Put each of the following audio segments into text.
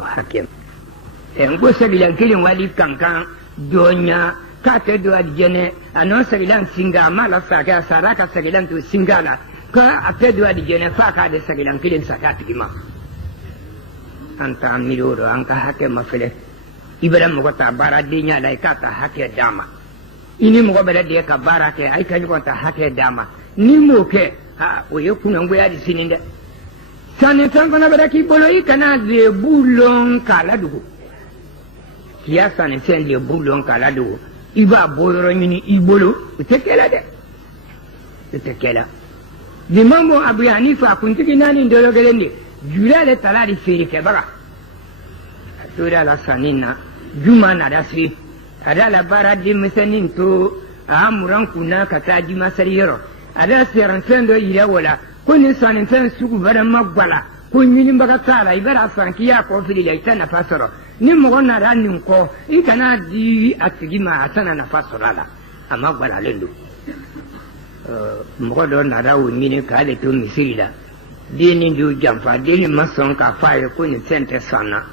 to hakem en go sabilan kilin wali kankan donya ka te do adjene anon sabilan singa mala saka saraka sabilan to singala ka ate do adjene fa ka de sabilan kilin sakati kima anta amiro anka hakem mafele ibrahim mo ta bara dinya lai ka ta hake dama ini mo bada de ka bara ke ai kan ko ta hake dama ni mo ke ha o yo kunan go ya di sininde sane tan kana bada ki bolo i kana de bulon kala dugo kiya sane sen de bulon kala dugo iba boyoro ni ibolo utekela de utekela di mambo abu hanifa kuntiki nani ndolo gelende jula le talari feri ke baga tura la sanina juma na dasri ada la bara di mesenin to amuran kuna kata ji masariyero ada seran tendo ira wala kuni sanin tan sugu bara magwala kunyin baga tala ibara sankiya ko fili la itana fasoro ni mo na ranin ko ikana di atigima atana na fasoro la amagwala lendo mo do na rawu mini kale to misirida dini du jamfa dini mason ka faye kuni sente sana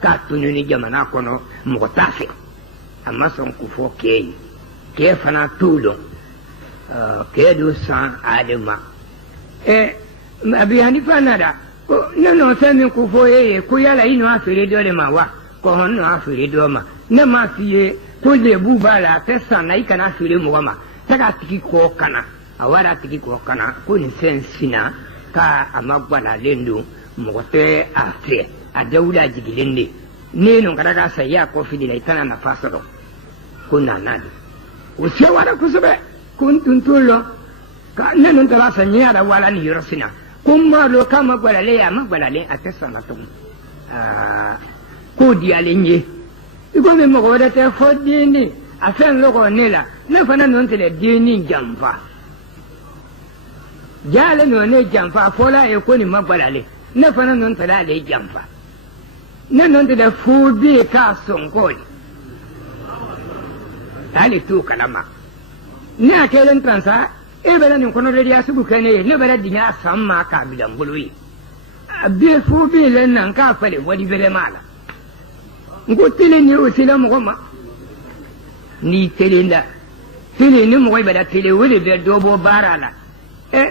ka tunu ni jamana kono mo tafe amma son ku fo ke fana tulo ke du san adema abi hanifa nada ko no sami ku fo ku yala ino afire dole ma wa ko honno afire do ma na ma fiye ko le bubala te sana ikana afire mo ma taka tiki ko kana awara tiki ko kana ko ni sensina ka amagwana lendo mo te afire adawula jigilende neno kadaga saya ko fidila itana na fasado kuna nani usiwara kusube kuntuntulo ka neno tala sanya da wala ni yorosina kuma lo kama gwalale ya magwalale atesa na tum ko dialenye iko me mo goda te fodini afen logo nela ne fana non tele dini jamfa jale no ne jamfa fola e ko ni magwalale ne fana non tele ale jamfa ne non tele fudi ka sonkoi ali tu kalama na kelen transa e bela ni kono redia subu kene ne bela dinya samma ka bidan bulwi be fu be len nan ka fale wadi bele mala ngotile ni usila mo ma ni telinda tele ni mo bela tele wele be dobo barala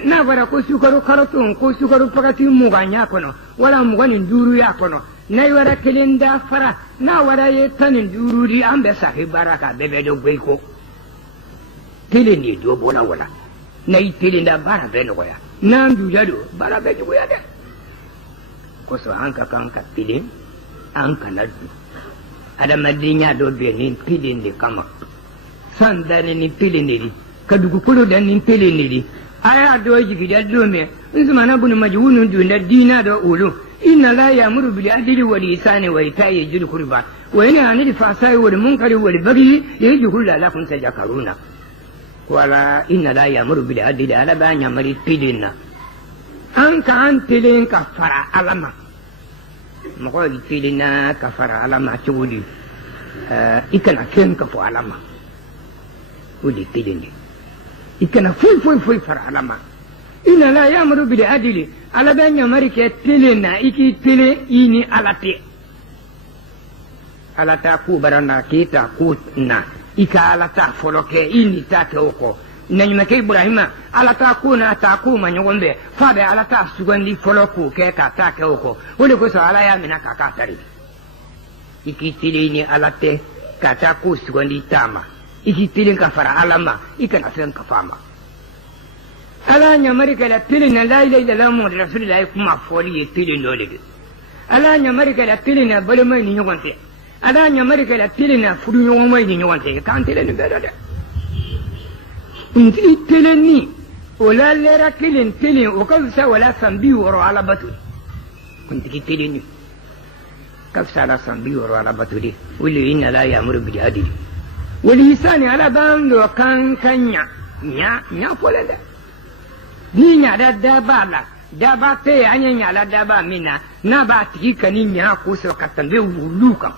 na bara ko sukaru karatu ko sukaru pakati mu ganya kono wala mu ganin duru ya kono nay wara kelenda fara na wara ye tanin dururi ambe sahi baraka bebe do gweiko tele ni do bona wala nay telinda bara be no ya nan du yado bara be do ya de ko so anka kanka tele anka nadu ada madinya do be ni tele ni kama sandane ni tele ni kadugu kulu dan ni tele ni aya do jigi da do me uzmana bunu majhunun du na dina do ulu inna la ya'muru bil adli wal ihsani wa ita'i dhil qurba wa yanha 'anil fahsai wal munkari wal baghi ya'idukum la'allakum tadhakkaruna wala inna la ya'muru bil adli ala banya mari tidina anka antilin kafara alama mako tidina kafara alama chudi ikana ken kafu alama udi tidini ikana fui fara alama inna la ya'muru bil adli ala banya marike telena iki tele ini alate alata ku barana kita ku na ika alata foloke ini tate oko nanyima ke ibrahima alata ku na ta ku manyombe fabe alata sugandi foloku ke ka take oko wole ko so ala ya mina ka ka tari iki tele ini alate ka ta ku sugandi tama iki tele ka fara alama ikana sen ka fama ala nyamarika la pilina la ilaha illallah muhammadu rasulullah kuma foli pilin dole ala nyamarika la pilina balma ni nyogonte ala nyamarika la pilina fudu nyogomai ni nyogonte kan tele ni bedo de unti tele ni wala lera kilin tele o kawsa wala sambi woro ala batu kunti tele ni kawsa la sambi woro ala batu di wali inna la ya'muru bil adli wal ihsani ala bando kan kanya nya folenda ni nya da daba la daba te anya nya la daba mina na ba tiki kani nya ko so katambe wuluka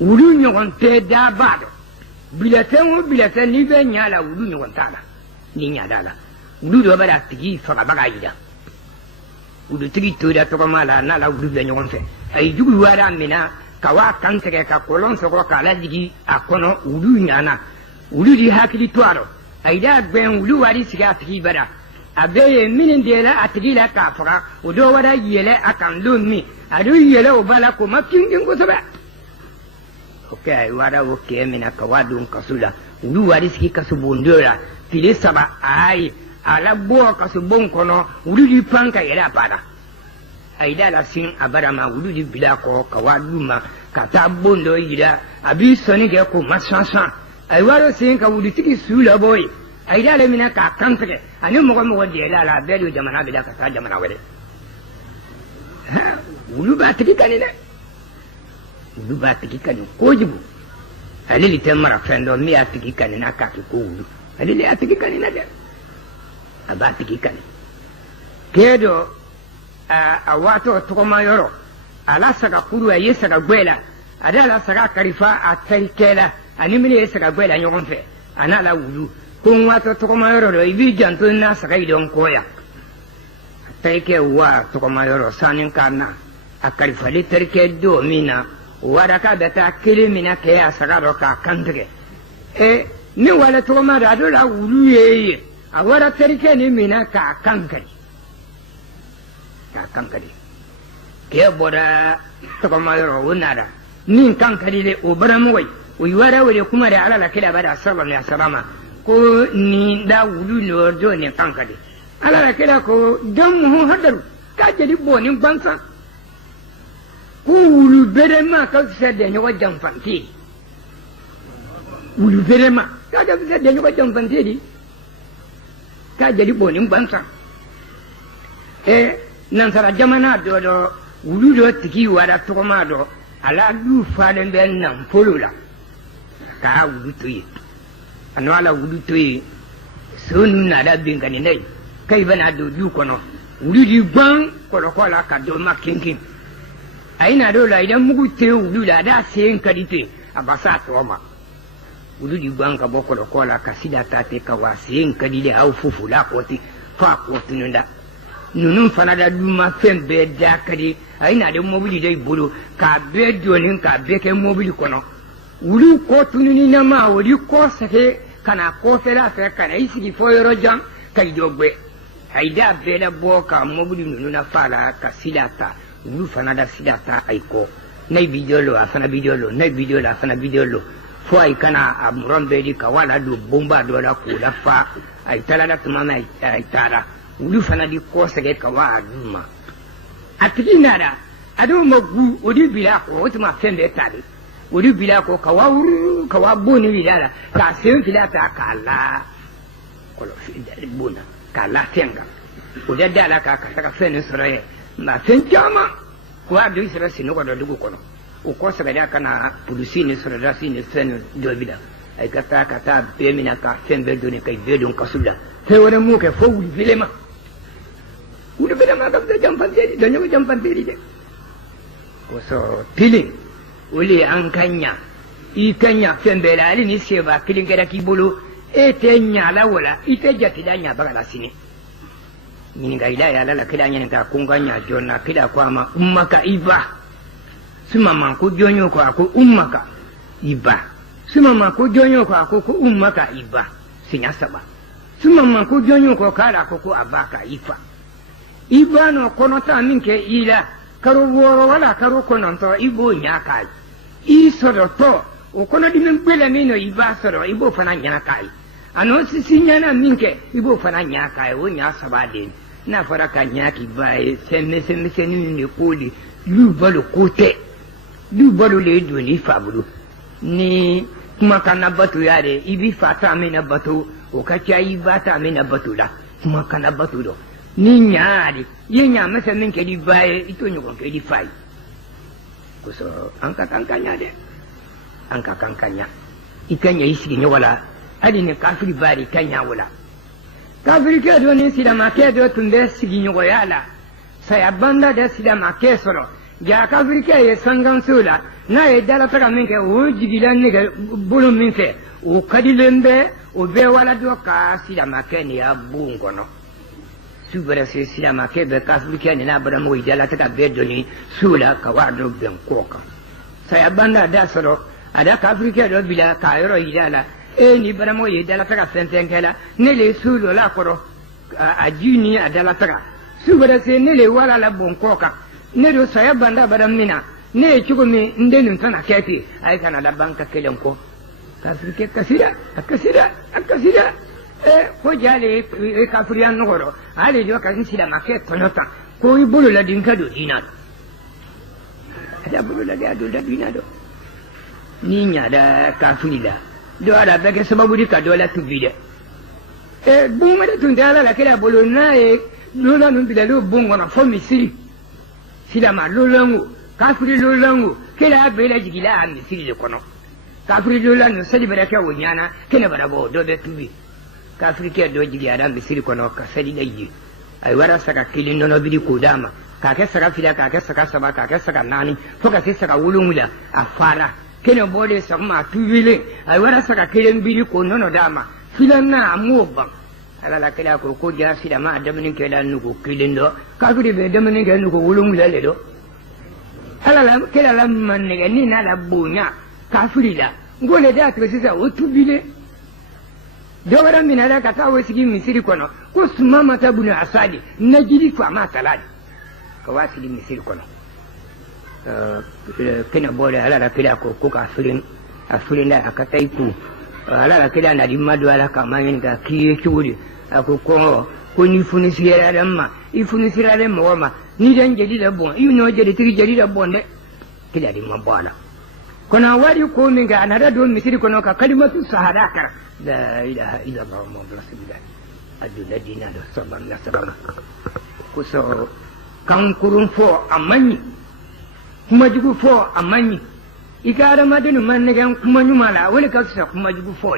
wulu nyon te daba do bilatan ni be nya la wulu nyon tala ni nya dala wulu do ba da tiki fa ba ga ida wulu tigi toda tɔgɔma la n'a la wulu bɛ ɲɔgɔn fɛ a ye jugu wara mina ka waa kan tigɛ ka kɔlɔn sɔgɔ k'a lajigi a kɔnɔ wulu ɲana wulu di hakili to a rɔ a yi da gbɛn wulu wari sigi a tigi bara a bɛɛ ye minnu deɛlɛ a tigi la k'a faga o dɔ wɛrɛ yɛlɛ a kan don min a dun yɛlɛ o ba la k'o ma kinkin kosɛbɛ o kɛ a ye wara o kɛ minɛ ka waa don kaso la wulu wari sigi kaso bondo la tile 3 a ye a la bɔ kaso bon kɔnɔ wulu di pan ka yɛlɛ a ba la a yi da la sin a bara ma wulu di bila a kɔ ka waa d'u ma ka taa bon dɔ yira a b'i sɔnni kɛ k'o ma sɔn a ye wari sen ka wulutigi su labɔ ye a yi da la minɛ k'a kan tigɛ ani mɔgɔ deɛlɛ a la a bɛɛ don jamana bɛ la ka taa jamana wɛrɛ wulu b'a tigi kani dɛ wulu b'a tigi kani kojugu ale de tɛ mara fɛn dɔ min y'a tigi kani n'a k'a kɛ ko wulu ale de y'a tigi kani na dɛ a b'a tigi kani kɛ dɔ a waatɔ tɔgɔma yɔrɔ a la saga kuru a ye saga gwɛ la a da la saga kalifa a tarikɛ la ani minnu ye saga gwɛ la ɲɔgɔn fɛ a n'a la wulu ko n waatɔ tɔgɔma yɔrɔ dɔ i b'i janto n'a saga yi dɔn kɔ yan a tarikɛ wa tɔgɔma yɔrɔ sanni ka na a kalifalen tarikɛ don min na o wara k'a bɛ taa kelen min na kɛ a saga dɔ k'a kan tigɛ ne wale tɔgɔma dɔ a dɔ la wulu ye a wara tarikɛ ni min na k'a kan kari kɛ bɔra tɔgɔma yɔrɔ o nara min kan kari de o baramɔgɔ ye o yi wara wele kuma de ala la kira bada sallallahu alaihi wasallam ko ni da wulu no do ne kan kari ala la kira ko damu hadaru ka jadi boni bansa ko wulu bere ma ka sede nyogo jamfanti wulu bere ma ka da sede nyogo jamfanti di ka jadi boni bansa nan sara jamana do wulu do tigi wara tɔgɔma do ala du falen bɛ nan polo la k'a wulu to ye a nɔ ala wulu to ye so nu na da bin ka nin dɛ k'i bɛna don du kɔnɔ wulu di gbɔn kɔlɔkɔ la ka dɔ ma kinkin a yi na dɔw la idan mugu te wulu la a da sen ka di ten a ba sa tɔ ma wulu di gbɔn ka bɔ kɔlɔkɔ la ka sida ta ten ka wa sen ka di de aw fufu la kɔ ten fo a kɔ tunun da ninnu fana da duma fɛn bɛɛ da ka di a yi na de mobili de bolo k'a bɛɛ jɔlen k'a bɛɛ kɛ mobili kɔnɔ wulu kɔ tununi nama o di kɔ sɛgɛ ka na kɔfɛla fɛ ka na i sigi fɔ yɔrɔ jan ka i dɔ gbɛ a yi da bɛɛ la bɔ ka mobili ninnu na fa la ka sida ta wulu fana da sida ta a yi kɔ ne bi dɔ lo a fana bi dɔ lo ne bi dɔ lo a fana bi dɔ lo fo a yi kana a muran bɛɛ di ka wala don bonba dɔ la k'o la fa a yi taara da tuma min a yi taara wulu fana di kɔ sɛgɛ ka wa a d'u ma a tigi nara a dɔw ma gu o di bila a kɔ o tuma fɛn bɛɛ ta de o di bila a kɔ ka wa wuru ka wa bon ni bila la k'a sen fila ta k'a la kɔlɔsi bon na k'a la fɛn kan o de da la k'a ka se ka fɛn nin sɔrɔ ye nka fɛn caman ko a dɔw sera sinɔgɔ dɔ dugu kɔnɔ o kɔ sɛgɛda ka na polisi ni sɔrɔdasi ni fɛn dɔ bi la a yi ka taa bɛɛ minɛ ka fɛn bɛɛ donni ka bɛɛ don kaso la fɛn wɛrɛ m'o kɛ fo wulu bilenma wulu bilenma ka fisa janfanteri dɔ ɲɔgɔn janfanteri dɛ o sɔrɔ pilin o le an ka ɲa i ka ɲa fɛn bɛɛ la hali ni seba kelen kɛra k'i bolo e tɛ ɲa la o la i tɛ jatila ɲabaga la sini ɲininkali la yala la kira ɲininka ko n ka ɲa jɔn na kira ko a ma ummaka i ba suma ma ko jɔn y'o ko a ko ummaka i ba suma ma ko jɔn y'o ko a ko ummaka i ba siɲɛ 3 suma ma ko jɔn y'o ko k'ala ko a ba ka i fa i ba nɔ kɔnɔta min kɛ i la karo 6 wala karo 9 i b'o ɲa k'a ye i sɔrɔtɔ o kɔnɔdimi gbɛlɛ min nɔ i b'a sɔrɔ i b'o fana ɲa k'a ye a n'o sisi ɲana min kɛ i b'o fana ɲa k'a ye o ɲa 3 de n'a fɔra ka ɲa k'i ba ye fɛn misɛnmisɛnninw de ko de du balo ko tɛ du balo de ye doni fa bolo ni kumakan na bato ya de i b'i fa ta min na bato o ka ca i ba ta min na bato la kumakan na bato dɔ ni ɲa de i ye ɲa misɛn min kɛ di ba ye i t'o ɲɔgɔn kɛ di fa ye kosɔn an ka kan ka ɲa dɛ an ka kan ka ɲa i ka ɲa i sigiɲɔgɔn la hali ni kafiri ba de i ka ɲa o la kafirikɛ dɔ ni silamakɛ dɔ tun bɛ sigiɲɔgɔnya la saya banda de silamakɛ sɔrɔ ja kafirikɛ ye sanganso la n'a ye dalataga min kɛ o jigila nɛgɛ bolo min fɛ o kadilen bɛ o bɛɛ wala dɔ ka silamakɛ nin y'a bon kɔnɔ subara se silama ke be kafirike ni na bara mo idala ta be doni sula ka wado ben koka saya banda da soro ada kafirike do bila ka yoro idala ni bara mo idala ta ka sentenkela ne le sulo la koro ajini adala ta subara se ne le wala la bon koka ne do saya banda bara mina ne chugo mi ndenu tana keti ay kana la banka kelen ko kafirike akasira ko jale kafiriyan nogoro ale jo kan sila make tonota ko ibulu la dinka do dina ada bulu la do dina do ninya da kafirila do ada bege sababu di kadola tubide buma da tundala la kila bulu na lola nun bidalu bungo na fomi sila ma lolangu kafiri lolangu kila bela jigila misiri le kono kafiri lolangu sadi baraka wonyana kene barago do be tubi kafiri ke do jigi ada misiri kono ka sadi dayi ay wara saka kilin no bidi kudama ka ke saka fila ka ke saka saba ka ke saka nani to ka saka wulumula afara kene bode sama tubile ay wara saka kilin bidi ko nono dama filan na amuba ala la kila ko ja sida ma adamni ke la nugo kilin do kafiri be adamni ke nugo wulumula le do ala la kila la manne ni na la bunya kafiri la ngole da to sisa otubile dawara mina da kata wasigi misiri kono ko suma mata buna asadi najiri fa ma taladi ka wasigi misiri kono kena bole ala la kila ko kafirin afirin da aka kai ku ala la kila na dimadu ala kamayin ga kiye kiwuri ako ko ni funi sira da ma ifuni sira da ma ni dan jadi da bon no jadi tiri jadi da bon de kila di mabala kona wari ko min ga anada don misiri kono ka kalimatu sahada kar la ilaha illallah muhammadur rasulullah aduna dina do sabana sabana kuso kankurun fo amanyi kuma jugu fo amanyi igara madinu mannegan kuma nyumala wani ka sa kuma jugu fo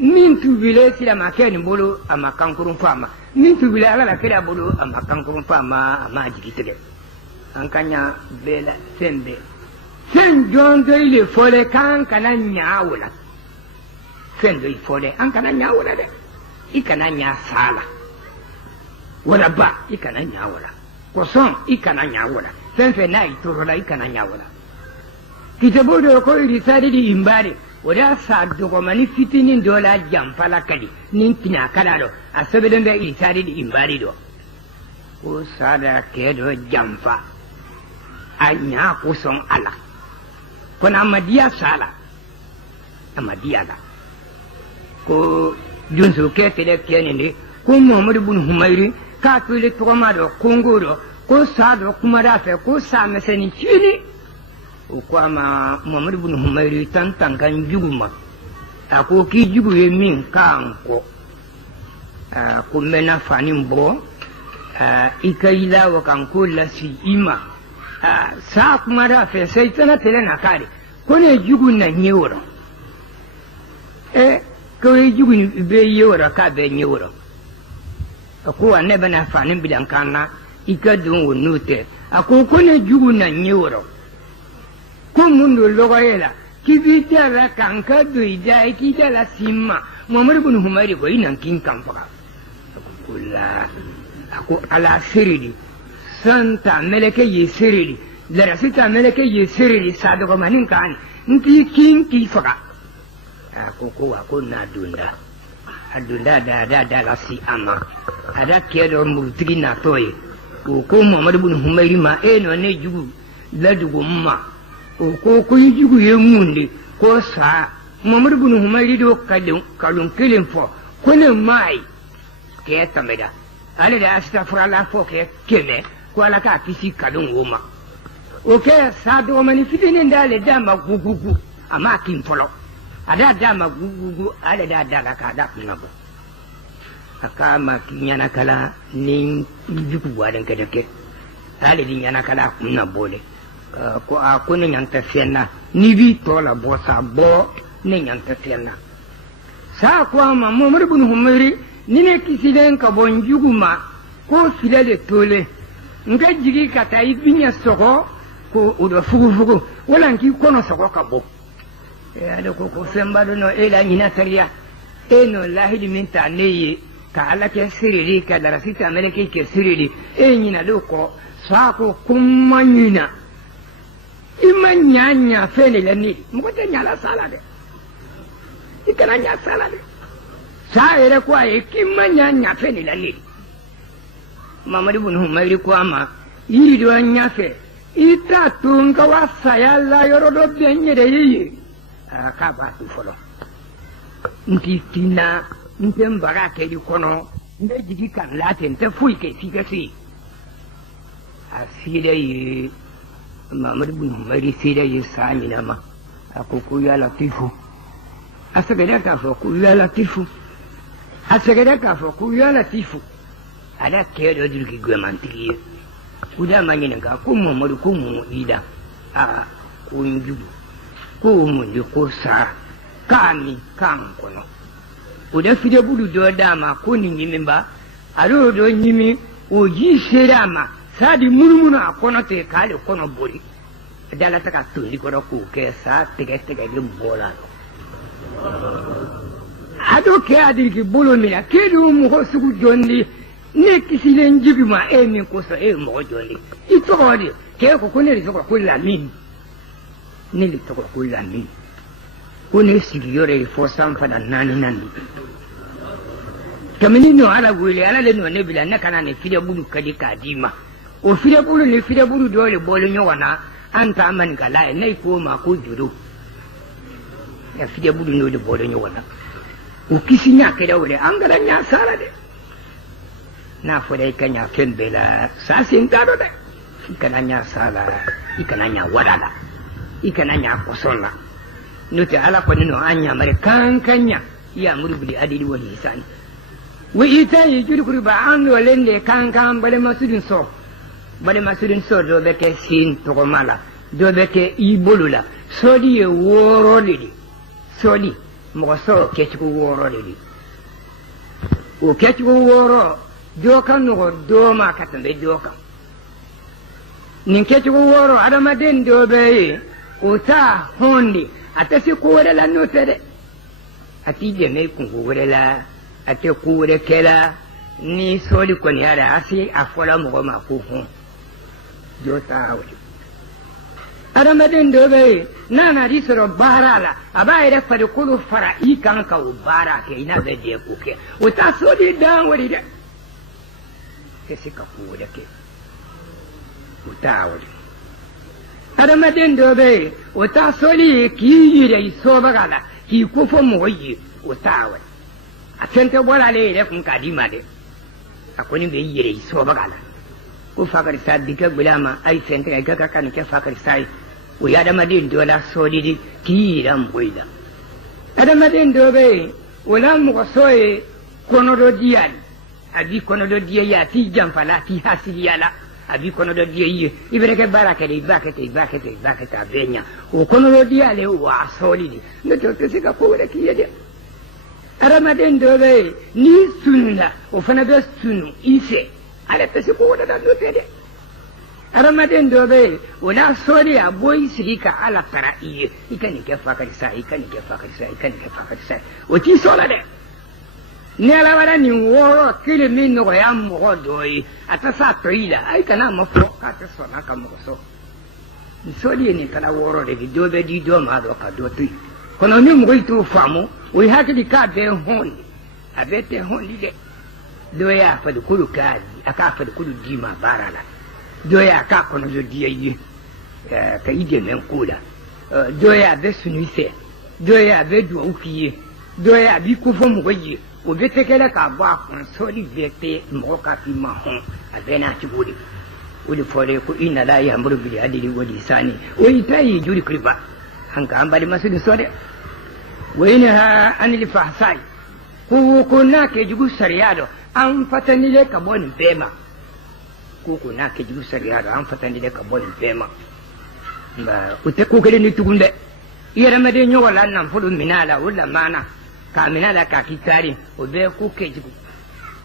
min tubile sila makeni bolo ama kankurun fo ama min tubile ala la kila bolo ama kankurun fo ama jigi tege ankanya bela sembe sen jondo ile fole kan kana nyaawula sen do fole an kana nyaawula de ikana nya sala wala ba ikana nyaawula ko son ikana nyaawula sen fe na itoro la ikana nyaawula kitabo do ko iri sadi di imbare wada sa do ko mani fitinin dola jampala kali nin tina kala do asabe den da iri sadi di imbare do o sada ke do jamfa anya ko son ala kona amadiya sala amadiya la ko junsu ke tele kene ne ko Muhammad ibn Humairi ka tule to ma do kongoro ko sa do kuma da fe ko sa meseni chini o ko ama Muhammad ibn Humairi tan kan juguma ako ki jugu ye min kan ko ko mena fanin bo ikaila wa kan ko la si ima sa kuma da fe sai tana tele na kare ko ne jugu na nyeworo ko jugu ni be yeworo ka be nyeworo ko anne bana fanin bidan kana ikadun wonute ako ko ne jugu na nyeworo ko mundo logoyela kibita la kanka do ida kita la simma Muhammad ibn Humairi ko inan kin kan faka kula ako ala siridi santa meleke ye sirili la rasita meleke ye sirili sado ko manin kan nti kin ki faka ko na dunda adunda da la si ama ada kedo murtigi na toye ko Muhammad ibn Humairi ma no ne jugu la dugu ma ko jugu ye munde ko sa Muhammad ibn Humairi do kalun kilin fo ko ne mai ke tameda ale da astaghfirullah fo ke keme ko ala ka kisi kalun woma o ke sa do mani fitinin da le da ma gugugu ama kin folo ada da ma gugugu ale da ka da ngabo aka ma kinyana kala nin jugu wadan ka dake ale din yana kala kunna bole ko a ko ne nyanta fenna ni bi to la bosa bo ne nyanta fenna sa ko ma Muhammad ibn Humairi ni ne kisiden ka bon juguma ko filale tole nga jigi kata ibinya soko ko udo fugu wala nki kono soko ka bo ado ko semba do no ela nyina tariya eno lahidi minta neye ka ala ke sirili ka darasita meleke ke sirili nyina loko sako kumanyina imanyanya fene lani mukote nyala sala de ikana nya sala de sa ere kwa ikimanyanya fene lani mamadi bunu mayri kwa ma yiri do nya fe ita tunga wasa yalla yorodo benyere yi aka ba tu folo ntitina ntembaga ke di kono nde jigi kan laten te fuy ke sigasi asire yi mamadi bunu mayri sire yi samina ma akuku ya latifu asagada ka fo ku ya latifu asagada ka fo ku ya latifu ada ke do dirki gwamantiki uda manyina ga ko Muhammadu ko mu ida a ko njubu ko mu ndi ko sa kami kan kono uda fide budu do dama ko ni nyimi ba aro do nyimi o ji serama sadi murumuna kono te kale kono bori dala taka tundi ko ko ke sa tege de bola ado ke adirki bolo mina ke do mu ko sugu jondi ne kisile njibi ma min kosa mo joli itodi ke ko kuneli to ko la min ne li to ko la min kune sigiyore fo sam fada nani nani kamini no ala wuli ala le no ne bila na kana ne fide bulu kadi kadima o fide bulu ne fide bulu dole bolo nyowana anta man gala ne ko ma ko juro ya fide bulu no de bolo nyowana o kisinya ke da wure an gara nya sala de na fode kanya fembela sasin gado de ikananya sala ikananya wadala ikananya kosola nuti ala ko nino anya mare kankanya ya murbuli adili wani sani wa ita yi juri kuri ba an lende kankan bale masudin so do be ke sin to ko mala do be ke ibolula sodi e woro lidi sodi mo so ke ci woro lidi o ke ci woro dokan no do ma katambe dokan nin ke ci woro adama den do be o ta hondi atasi kuwere la notere ati jeme kuwere la ate kuwere kela ni soli koni ara asi afola mo ma ku hu jota awli adamaden dobe nana risoro barala abaire fadi kulu fara ikan ka ubara ke ina be de ku ke o ta soli dan wori de kesi ka kuwere ke utawli adamaden dobe o ta soli ki yire iso bagala ki kufo moyi o tawe atente bola le re kun kadima de akoni be yire iso bagala ko fakari sadika bulama ai sente ga kan ke fakari sai o ya adamaden dola soli di ki ram boida adamaden dobe wala mo soye kono do dial abi kono do diya ya ti jamfala ti hasiyala abi kono do diye ibreke baraka de bakete abenya o kono do diya le wa solidi no to sika ko wala ki yede aramaden do be ni sunna o fana be sunu ise ala pesi ko wala do tede aramaden do be wala soli a boy sika ala para iye ikani ke fakari sai o ti sola de ni ala wala ni woro kile min no ya mo doi ata sa toila ai kana mo fo ka ta so na ka mo so soli ni kala woro de do be di do ma do ka do tu kono ni mo itu famu o ha ke di ka de hon abete hon li de do ya fa de kulu ka aka fa de kulu di ma barala do ya ka kono do di yi ka ide men kula do ya be sunise do ya be do ukiye do ya bi ku fo mo yi o bete kele ka ba kon soli bete mo ka fi ma hon abena ci gudi odi fore ko inna la ya'muru bil adli wal ihsani o itayi juri kriba hanka ambali masudi sode wayna anil fahsai ko na ke jugu sariyado an fatani le ka bon bema ko na ke jugu sariyado an fatani le ka bon bema ba ute ko kele ni tugunde yere mede nyola nan fudu minala wala mana kamina la ka kitari o be ku kejibu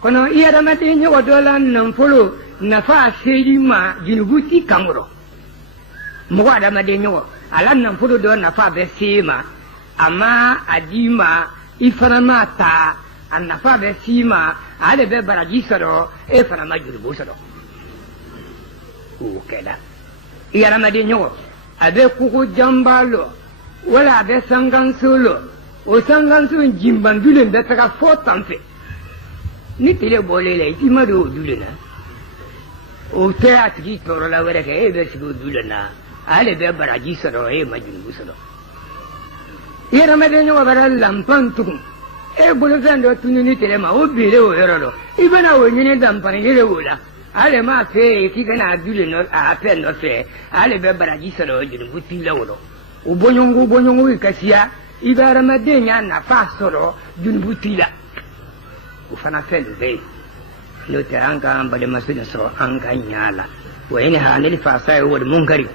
kono iyada mate nyogo dola nan folo na fa seji ma jinubuti kamuro mo wada made nyogo ala nan folo do na fa be sima ama adima ifarama ta an na fa be sima ale be baraji sɔrɔ e fana ma jurubu sɔrɔ o kɛla yɛrɛmaden ɲɔgɔn a bɛ kuku janba lɔ wala a bɛ sanganso lɔ o sanganso jinban dulen bɛ taga fɔ tan fɛ ni tile bɔlen la i ma don o dulen na o tɛ a tigi tɔɔrɔ la wɛrɛ kɛ e bɛ sigi o dulen na ale bɛ baraji sɔrɔ e ma jurubu sɔrɔ yɛrɛmaden ɲɔgɔn bɛ lanpan tugun e bolofɛn dɔ tunu ni tile ma o bilen o yɔrɔ lɔ i bɛna o ɲini danfani yɛrɛ o la ale m'a fɛ yen k'i kana a dule a fɛn nɔfɛ ale bɛ baraji sɔrɔ jurubu t'i la o la o bɔɲɔgɔnko ka siya i bɛ adamaden y'a nafa sɔrɔ jurubu t'i la o fana fɛn dɔ bɛ yen n'o tɛ an ka balimamuso de sɔrɔ an ka ɲa la o ye ne ha ne fasa ye wali munkari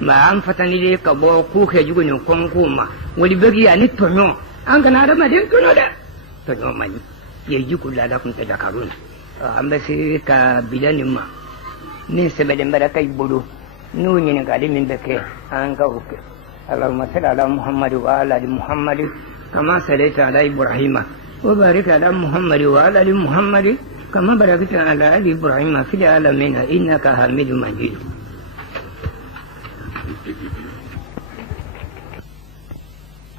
nka an fatani ka bɔ ko kɛ jugu ni kɔnko ma wali bɛki ani tɔɲɔ an kana adamaden tɔɲɔ dɛ tɔɲɔ man ɲi ye jugu lada kun tɛ dakarun an bɛ se ka bila nin ma min sɛbɛnlen bɛ ka i bolo n'o ɲininkali min bɛ kɛ an ka o kɛ اللهم صل على محمد وعلى ال محمد كما صليت على ابراهيم وبارك على محمد وعلى ال محمد كما باركت على ال ابراهيم في العالمين انك حميد مجيد.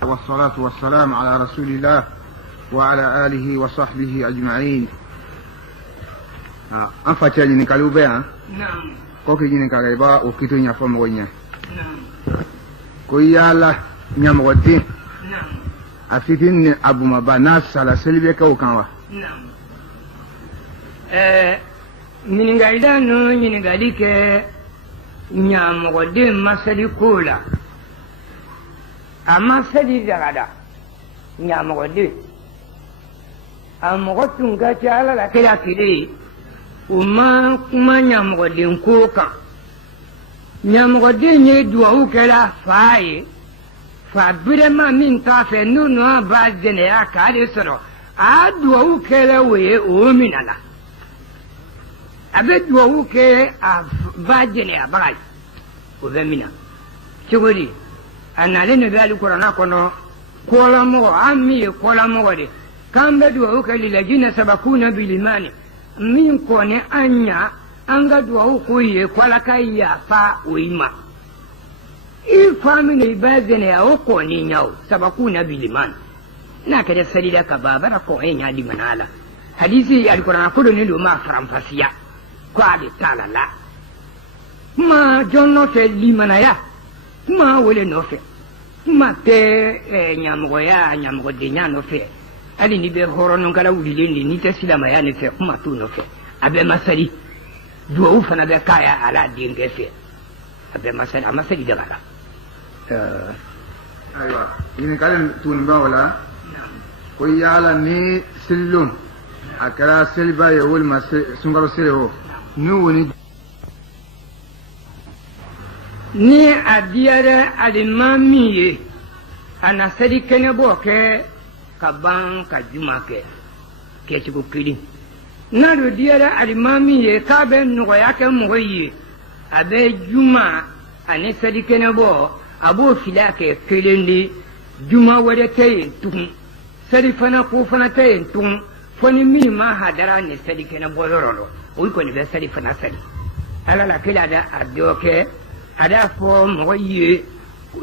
والصلاة والسلام على رسول الله وعلى آله وصحبه أجمعين. أنفع نكالو بيا. نعم. كوكي نكالو بيا وكتو نفهم وينيا. نعم. كويالا نعمودين. نعم. أفتين أبو مبا ناس على سلبي كوكانوا. نعم. من قاعدانو من قالك نعمودين مسالي كولا. أما سدي زغدا نعمودين. أمغتون كتالا لكلا كلي وما كما نعمودين كوكا. ñamɔgɔden ye duwawu kɛra fa ye fa birɛma min t'a fɛ n'o nɔ b'a jɛnɛya k'ale sɔrɔ a duwawu kɛra o ye o mina la a bɛ duwawu kɛ a ba jɛnɛyabaga ye o bɛ mina cogo di a nalen de bɛ hali kuranna kɔnɔ kɔlamɔgɔ an min ye kɔlamɔgɔ de k'an bɛ duwawu kɛ lilajina sabakuna bilimani min kɔni an ɲa an ka duwawu k'o ye ko ala ka yafa o yi ma i fa min i b'a jɛnɛya o kɔni ɲa o sabakuna bilimani n'a kɛra salila ka ban a bɛna kɔn e ɲa limana la hadisi alikuranna ko donnen don ma faranfasiya ko a de t'a la la kuma jɔn nɔfɛ limanaya kuma wele nɔfɛ kuma tɛ ɲamɔgɔdenya nɔfɛ hali ni bɛ hɔrɔnɔnkala wulilen de n'i tɛ silamaya nin fɛ kuma t'o nɔfɛ a bɛ masali duwawu fana bɛ k'a ye ala denkɛ fɛ a bɛ masali a masali daga la. ayiwa ɲininkali tun bɛ o la ko yala ni selidon a kɛra seliba ye walima sunkalo seli o ni woni. ni a diyara alimami ye a na seli kɛnɛbɔ kɛ ka ban ka juma kɛ kɛcogo kelen n'a dun diyara alimami ye k'a bɛ nɔgɔya kɛ mɔgɔ ye a bɛ juma ani seli kɛnɛbɔ a b'o fili a kɛ kelen de juma wɛrɛ tɛ yen tugun seli fana ko fana tɛ yen tugun fo ni min ma hadara ni seli kɛnɛbɔ yɔrɔ la o kɔni bɛ seli fana seli ala la kelen a dɔ kɛ a y'a fɔ mɔgɔ ye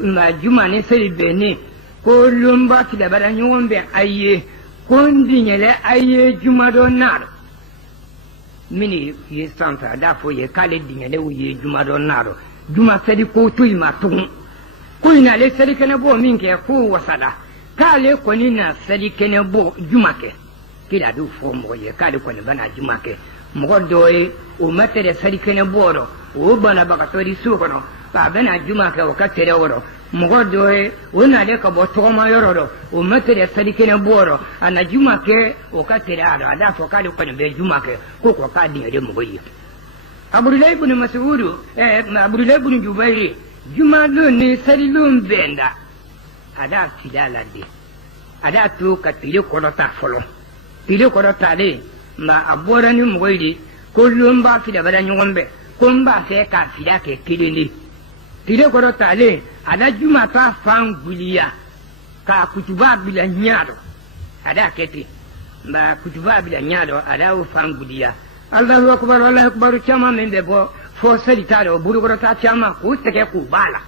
nka juma ni seli bɛnnen ko lomba filabara ɲɔgɔn bɛ a ye ko n diɲɛlɛ a ye juma dɔ naara min ye sanfɛ a y'a fɔ ye k'ale diɲɛlɛw ye juma dɔ naara juma seli ko to yen ma tugun ko in ale seli kɛnɛ bɔ min kɛ k'o wasala k'ale kɔni na seli kɛnɛ bɔ juma kɛ k'ale b'o fɔ mɔgɔ ye k'ale kɔni bɛna juma kɛ mɔgɔ dɔ ye o ma tɛrɛ seli kɛnɛ bɔ rɔ o banabagatɔ di so kɔnɔ k'a bɛna juma kɛ o ka tɛrɛ wɔrɔ mɔgɔ dɔ ye o n'ale ka bɔ tɔgɔma yɔrɔ rɔ o ma tɛrɛ seli kɛnɛ bɔ rɔ a na juma kɛ o ka tɛrɛ a rɔ a y'a fɔ k'ale kɔni bɛ juma kɛ ko kɔ k'a diɲɛ mɔgɔ ye. abudulayi ibn masuudu abudulayi ibn jubayiri juma don ni seli don bɛnda a y'a fili a la de a y'a to ka tile kɔrɔta fɔlɔ tile kɔrɔtalen nka a bɔra ni mɔgɔ ye de ko lon b'a filabara ɲɔgɔn bɛɛ ko n b'a fɛ k'a fili a kɛ kelen de tile kɔrɔtalen a da juma ta fan guliya k'a kutuba bila ɲɛ rɔ a y'a kɛ ten ba kutuba bi da nyado adawo fan gudiya Allahu akbar chama men be bo fo sari ta do burugoro ta chama ku take ku bala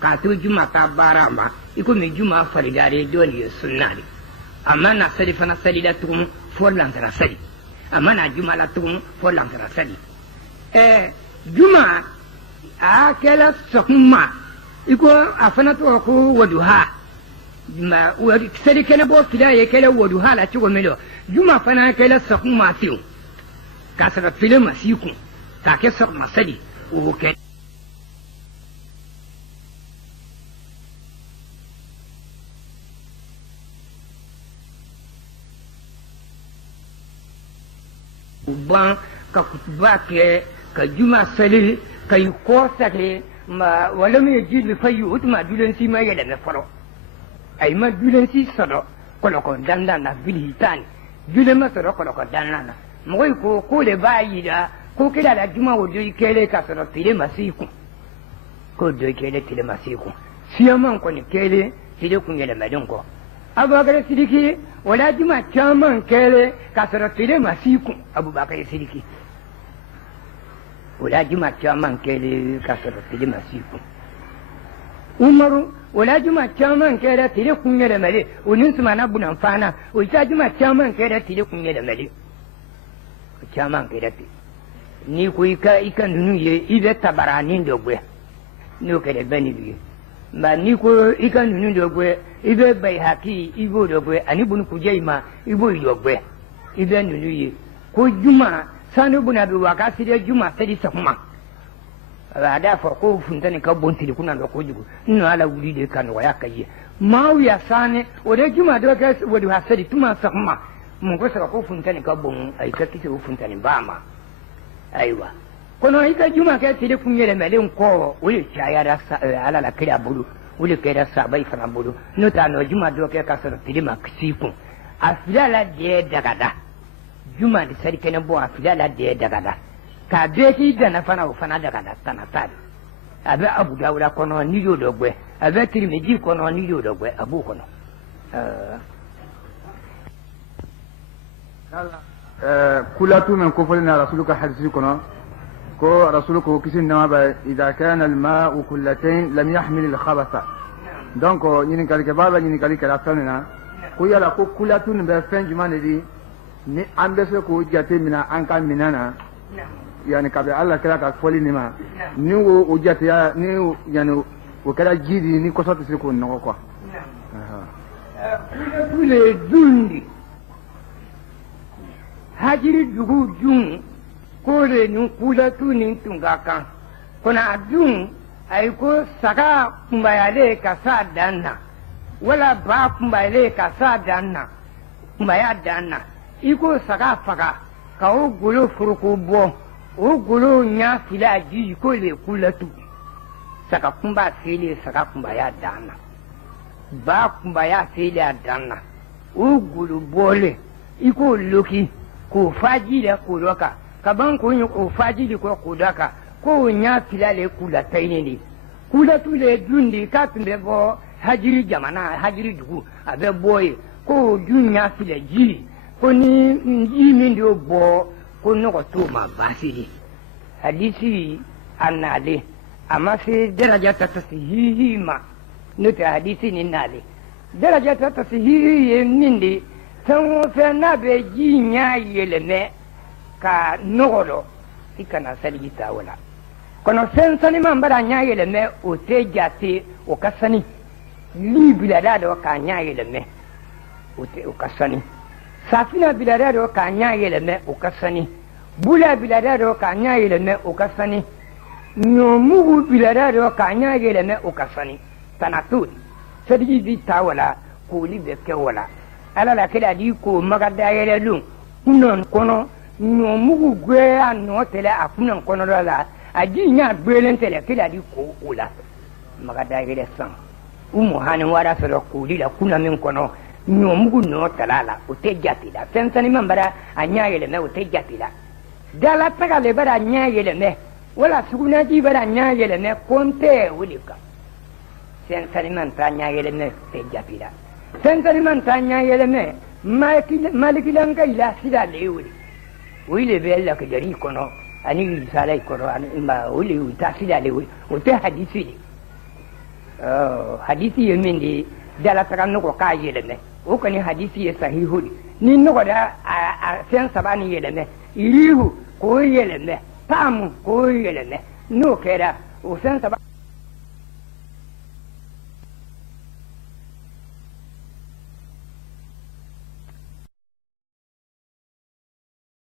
ka to juma ta barama iko me juma faridare dole sunnani amma na sari fana sari da tum fo lantara sari amma na juma la tum fo lantara sari juma a kala sokuma iko afana to ko waduha ma wadi sari kana bo fida ye kala waduha la ci go melo juma fana kala sokuma tiu ka sara file masiku ka ke sok masadi o ke ban ka kutuba ke ka juma sali ka yi ko sake ma wala me ji bi fayu utma dulen si ma yele me foro ay ma dulen si sodo kono ko danda na bilitani dulen ma sodo kono ko danda na mo ko le bayi da ko kida da juma wo do kele ka sodo tile masiku ko do kele tile masiku siyaman ko ni kele tile kun yele medon ko abubakar sidiki wala juma chaman kele ka sodo tile masiku abubakar sidiki wala juma chaman kele ka sodo tile masiku umaru wala juma chaman kele tile kun yele mele onin sumana bunan fana o ta juma chaman kele tile kun yele mele chaman kele ni ko ika nunu ye ibe tabarani ndogwe ni o kele beni bi ma ni ko ika nunu ndogwe ibe bai haki ibo dogwe ani bunu kujeima ibo idogwe ibe nunu ye ko juma sanu buna bi wakasi de juma sadi sakuma ada for ko funtani ka bontili kuna ndo ko jugo no ala wuli de kan waya kaye mawiya sane o de juma do ka wodi hasadi tuma sakuma mun ko saka ko funtani ka bon ay ka kike o funtani bama aiwa kono ika juma ka tile kunyele melen ko wuli chaya da ala la kira bulu wuli kira sabai fana bulu no ta no juma do ka sara tile maksiku afidala de dagada juma di sari kene bo afidala de dagada ka be ki dana fana o fana dagada tana tadi abe abu dawuda kono ni yo do gbe abe tirmidhi kono ni yo do gbe abu kono كلاتو من كفرنا رسولك حديثكنا كو رسولك كسنا إذا كان الماء كلتين لم يحمل الخبث دونك يني كالك بابا يني كالك راسنا كو يلا كو كلاتو من فين جمان دي ni ambeso ko jate mina anka minana yani kabe Allah kala ka foli ni ma ni o jate ya ni yani o kala jidi ni ko sotti ko no ko kule dundi hajiri dugu jun kore ni kula tu ni tungakan kona dun ay ko saka kumbayale ka sa danna wala ba kumbayale ka sa danna kumbaya danna iko saka faka ka o gulo furuko bo o gulo nya fila ji ko le kula tu saka kumba fili saka kumbaya danna ba kumbaya fili danna o gulo bole iko loki ko faji da ko doka kaban ko yin ko faji da ko doka ko nya filale kula tayne ni kula tu le dundi ka tumbe bo hajiri jamana hajiri dugu abe boy ko dunya file ji ko ni ji min do bo ko no ko to ma basiri hadisi annale amma sai daraja ta tasihi ma no ta hadisi ni nale daraja ta tasihi nindi san fe na be ji nya yeleme ka nogolo ikana saligi ta wala kono sen sani man bara nya yeleme o te jate o kasani libila da do ka nya yeleme o te o kasani safina bilada do ka nya yeleme o kasani bula bilada do ka nya yeleme o kasani nyomugu bilada do ka nya yeleme o kasani tanatu saligi di ta wala ko libe ke wala ala la kila di ko magada yele lu kunon kono no mugu gwe no tele akunan kono la aji nya gbelen tele kila di ko ula magada yele san umu hanin wara soro ko la kuna min kono no mugu no talala o te jatila sensani mambara anya yele me o te jatila dala taga le bara nya yele me wala suguna ji bara nya yele me konte wulika sensani man ta nya yele me te jatila sensani man ta nya yele me malikilan ka ila sida lewi wile be la ka jari kono ani salai kono ma wile ta sida lewi o te hadisi hadisi yemin di dala takan no ko ka yeleme o kani hadisi ye sahihu ni no da a sen sabani yeleme irihu ko yeleme tamu ko yeleme no kera o sen sabani